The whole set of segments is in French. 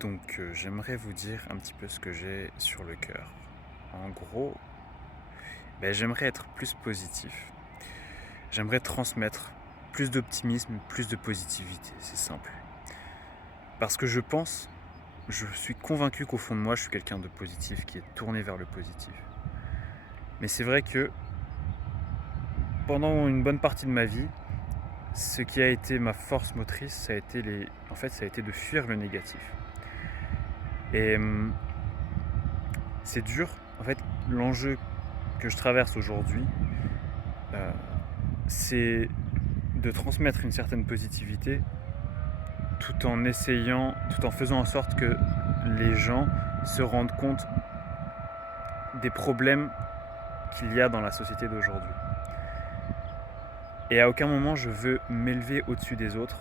Donc j'aimerais vous dire un petit peu ce que j'ai sur le cœur. En gros, j'aimerais être plus positif. J'aimerais transmettre plus d'optimisme, plus de positivité, c'est simple. Parce que je suis convaincu qu'au fond de moi, je suis quelqu'un de positif, qui est tourné vers le positif. Mais c'est vrai que pendant une bonne partie de ma vie, ce qui a été ma force motrice, ça a été de fuir le négatif. Et c'est dur. En fait, l'enjeu que je traverse aujourd'hui, euh, c'est de transmettre une certaine positivité tout en faisant en sorte que les gens se rendent compte des problèmes qu'il y a dans la société d'aujourd'hui. Et à aucun moment je veux m'élever au-dessus des autres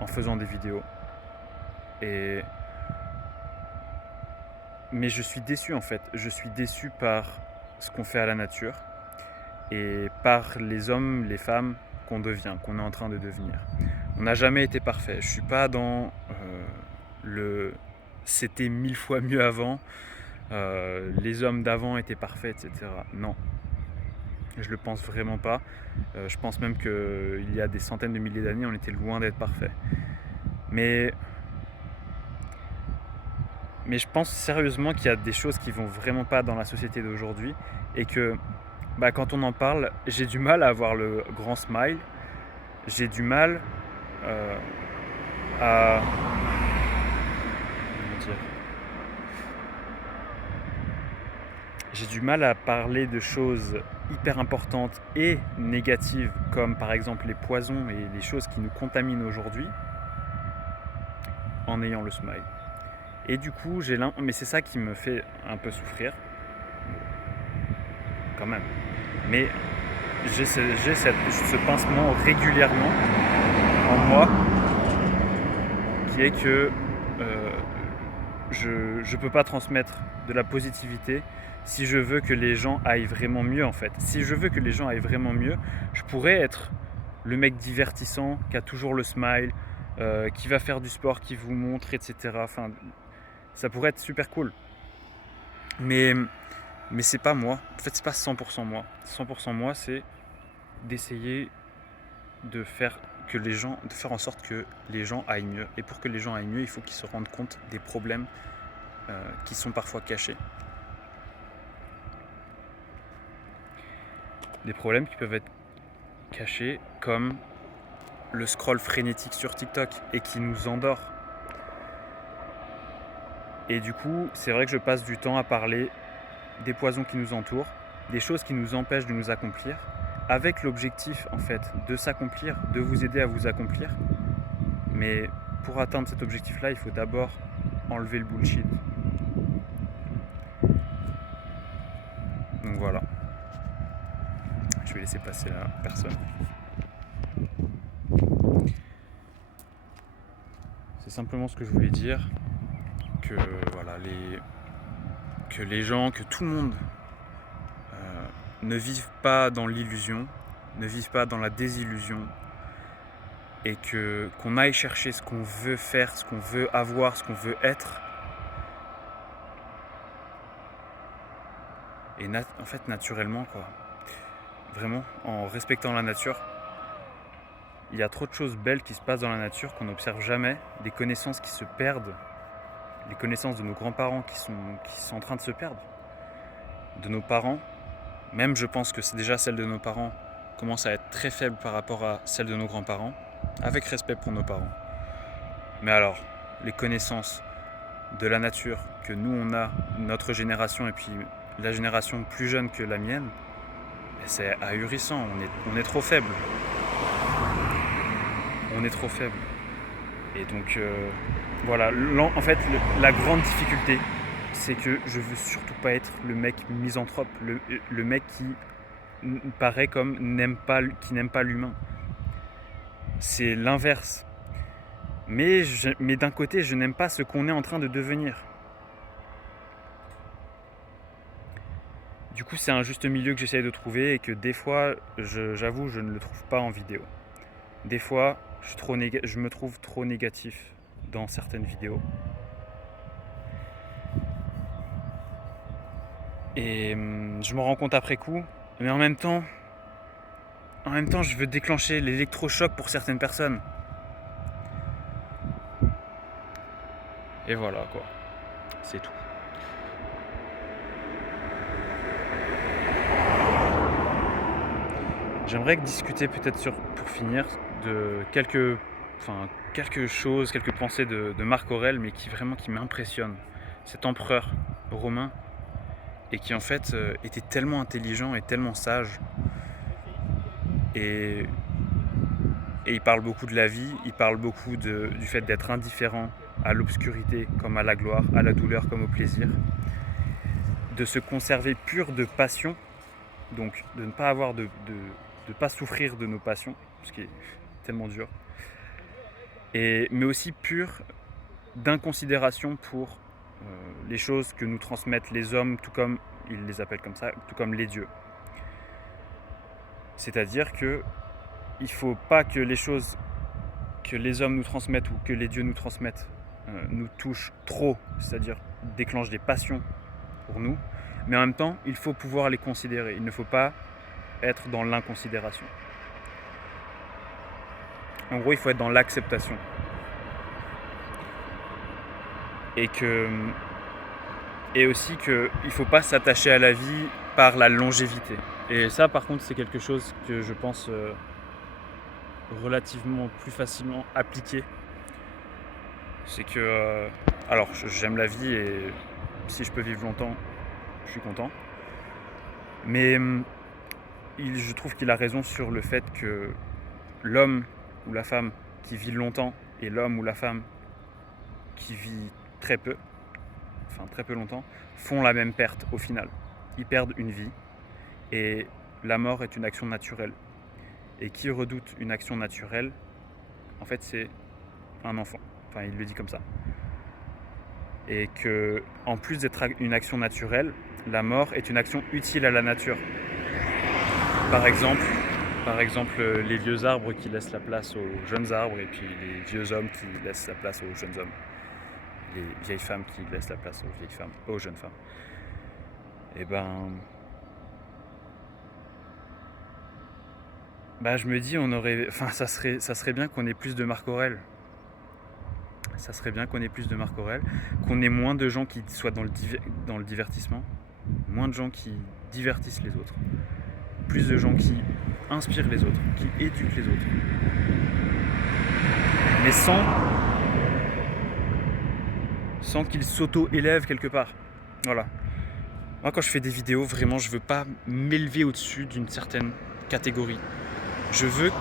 en faisant des vidéos. Et... Mais je suis déçu en fait. Je suis déçu par ce qu'on fait à la nature et par les hommes, les femmes qu'on devient, qu'on est en train de devenir. On n'a jamais été parfait. Je suis pas dans le c'était 1000 fois mieux avant, les hommes d'avant étaient parfaits, etc. Non, je le pense vraiment pas. Je pense même qu'il y a des centaines de milliers d'années, on était loin d'être parfait. Mais, mais je pense sérieusement qu'il y a des choses qui vont vraiment pas dans la société d'aujourd'hui et que quand on en parle, j'ai du mal à avoir le grand smile, j'ai du mal euh, à comment dire, j'ai du mal à parler de choses hyper importantes et négatives comme par exemple les poisons et les choses qui nous contaminent aujourd'hui en ayant le smile. Et du coup, mais c'est ça qui me fait un peu souffrir quand même. Mais ce pincement régulièrement en moi qui est que je ne peux pas transmettre de la positivité si je veux que les gens aillent vraiment mieux en fait. Si je veux que les gens aillent vraiment mieux, je pourrais être le mec divertissant qui a toujours le smile, qui va faire du sport, qui vous montre, etc. Enfin, ça pourrait être super cool. Mais, mais c'est pas moi. En fait, c'est pas 100% moi. 100% moi, c'est d'essayer de faire en sorte que les gens aillent mieux. Et pour que les gens aillent mieux, il faut qu'ils se rendent compte des problèmes qui sont parfois cachés. Des problèmes qui peuvent être cachés comme le scroll frénétique sur TikTok et qui nous endort. Et du coup, c'est vrai que je passe du temps à parler des poisons qui nous entourent, des choses qui nous empêchent de nous accomplir, avec l'objectif en fait de s'accomplir, de vous aider à vous accomplir. Mais pour atteindre cet objectif-là, il faut d'abord enlever le bullshit. Donc voilà. Je vais laisser passer la personne. C'est simplement ce que je voulais dire, que voilà, que les gens, que tout le monde ne vivent pas dans l'illusion, ne vivent pas dans la désillusion, et qu'on aille chercher ce qu'on veut faire, ce qu'on veut avoir, ce qu'on veut être. Et en fait, naturellement, quoi. Vraiment, en respectant la nature. Il y a trop de choses belles qui se passent dans la nature qu'on n'observe jamais, des connaissances qui se perdent, les connaissances de nos grands-parents qui sont en train de se perdre, de nos parents. Même je pense que c'est déjà celle de nos parents commence à être très faible par rapport à celle de nos grands-parents, avec respect pour nos parents. Mais alors, les connaissances de la nature que nous on a, notre génération et puis la génération plus jeune que la mienne, c'est ahurissant, on est trop faible. On est trop faible. Et donc voilà, en fait la grande difficulté, c'est que je veux surtout pas être le mec misanthrope, le mec qui paraît comme qui n'aime pas l'humain. C'est l'inverse. Mais d'un côté, je n'aime pas ce qu'on est en train de devenir. Du coup, c'est un juste milieu que j'essaye de trouver et que des fois, j'avoue, je ne le trouve pas en vidéo. Des fois, je me trouve trop négatif dans certaines vidéos. Et je m'en rends compte après coup, mais en même temps, je veux déclencher l'électrochoc pour certaines personnes. Et voilà quoi, c'est tout. J'aimerais discuter peut-être pour finir de quelques choses, quelques pensées de Marc Aurèle, mais qui m'impressionnent. Cet empereur romain, et qui en fait était tellement intelligent et tellement sage. Et il parle beaucoup de la vie, il parle beaucoup du fait d'être indifférent à l'obscurité comme à la gloire, à la douleur comme au plaisir, de se conserver pur de passion, donc de ne pas avoir de pas souffrir de nos passions, ce qui est tellement dur, mais aussi pur d'inconsidération pour les choses que nous transmettent les hommes, tout comme ils les appellent comme ça, tout comme les dieux. C'est-à-dire que il ne faut pas que les choses que les hommes nous transmettent ou que les dieux nous transmettent nous touchent trop, c'est-à-dire déclenchent des passions pour nous, mais en même temps, il faut pouvoir les considérer. Il ne faut pas être dans l'inconsidération. En gros, il faut être dans l'acceptation. Et aussi qu'il ne faut pas s'attacher à la vie par la longévité. Et ça, par contre, c'est quelque chose que je pense relativement plus facilement appliqué. C'est que, alors, j'aime la vie et si je peux vivre longtemps, je suis content. Mais je trouve qu'il a raison sur le fait que l'homme ou la femme qui vit longtemps et l'homme ou la femme qui vit très peu longtemps, font la même perte au final. Ils perdent une vie et la mort est une action naturelle. Et qui redoute une action naturelle, en fait, c'est un enfant. Enfin, il le dit comme ça. Et que, en plus d'être une action naturelle, la mort est une action utile à la nature. Par exemple, les vieux arbres qui laissent la place aux jeunes arbres, et puis les vieux hommes qui laissent la place aux jeunes hommes. Les vieilles femmes qui laissent la place aux jeunes femmes. Et je me dis, ça serait bien qu'on ait plus de Marc Aurèle. Ça serait bien qu'on ait plus de Marc Aurèle, qu'on ait moins de gens qui soient dans le divertissement, moins de gens qui divertissent les autres, plus de gens qui inspirent les autres, qui éduquent les autres, mais sans qu'ils s'auto-élèvent quelque part. Voilà. Moi, quand je fais des vidéos, vraiment, je veux pas m'élever au-dessus d'une certaine catégorie. Je veux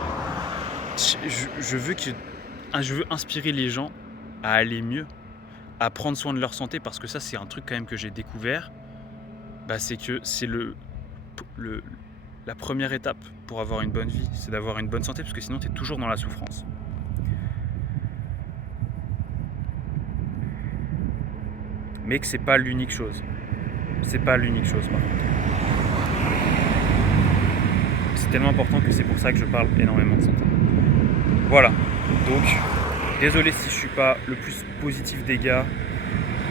inspirer les gens à aller mieux, à prendre soin de leur santé, parce que ça, c'est un truc quand même que j'ai découvert. C'est que c'est la première étape pour avoir une bonne vie, c'est d'avoir une bonne santé, parce que sinon, tu es toujours dans la souffrance. Mais que c'est pas l'unique chose. C'est pas l'unique chose, par contre. C'est tellement important que c'est pour ça que je parle énormément de santé. Voilà. Donc, désolé si je suis pas le plus positif des gars,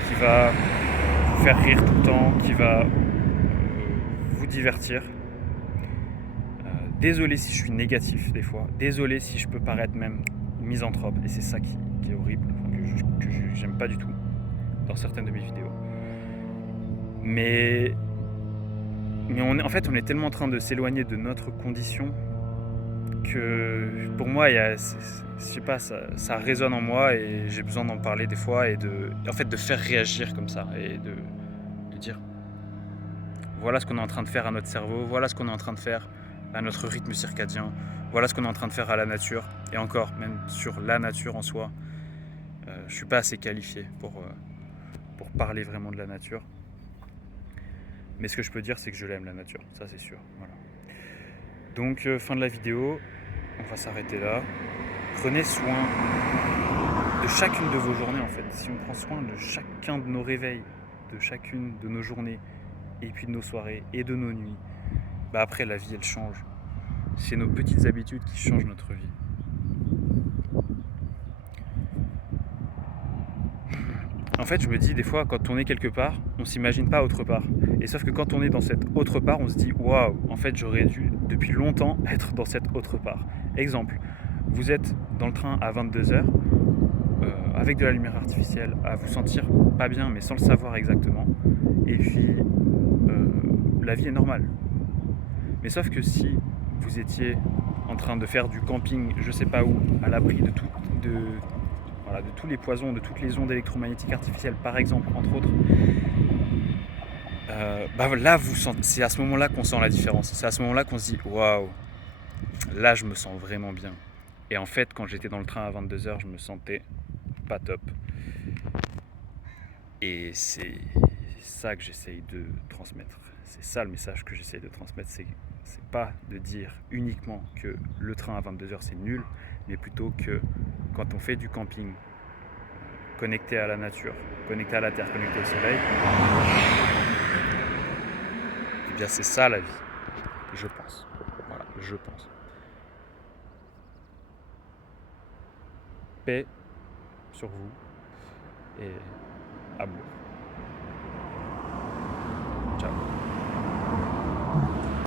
qui va vous faire rire tout le temps, qui va vous divertir. Désolé si je suis négatif des fois. Désolé si je peux paraître même misanthrope. Et c'est ça qui est horrible, que j'aime pas du tout dans certaines de mes vidéos. Mais on est tellement en train de s'éloigner de notre condition que pour moi, je sais pas, ça résonne en moi et j'ai besoin d'en parler des fois et de faire réagir comme ça et de dire voilà ce qu'on est en train de faire à notre cerveau, voilà ce qu'on est en train de faire à notre rythme circadien, voilà ce qu'on est en train de faire à la nature et encore, même sur la nature en soi, je suis pas assez qualifié pour parler vraiment de la nature. Mais ce que je peux dire, c'est que je l'aime, la nature, ça c'est sûr. Voilà. Donc, fin de la vidéo, on va s'arrêter là. Prenez soin de chacune de vos journées en fait. Si on prend soin de chacun de nos réveils, de chacune de nos journées, et puis de nos soirées et de nos nuits, après la vie elle change. C'est nos petites habitudes qui changent notre vie. En fait, je me dis des fois, quand on est quelque part, on s'imagine pas autre part. Et sauf que quand on est dans cette autre part, on se dit waouh, en fait, j'aurais dû depuis longtemps être dans cette autre part. Exemple, vous êtes dans le train à 22h, avec de la lumière artificielle, à vous sentir pas bien, mais sans le savoir exactement. Et puis, la vie est normale. Mais sauf que si vous étiez en train de faire du camping, je sais pas où, à l'abri voilà, de tous les poisons, de toutes les ondes électromagnétiques artificielles, par exemple, entre autres, bah là, c'est à ce moment-là qu'on sent la différence. C'est à ce moment-là qu'on se dit waouh, là, je me sens vraiment bien. Et en fait, quand j'étais dans le train à 22h, je me sentais pas top. Et c'est ça que j'essaye de transmettre. C'est ça le message que j'essaye de transmettre. C'est pas de dire uniquement que le train à 22h c'est nul, mais plutôt que quand on fait du camping, connecté à la nature, connecté à la terre, connecté au soleil, eh bien c'est ça la vie, je pense. Voilà, je pense. Paix sur vous et amour.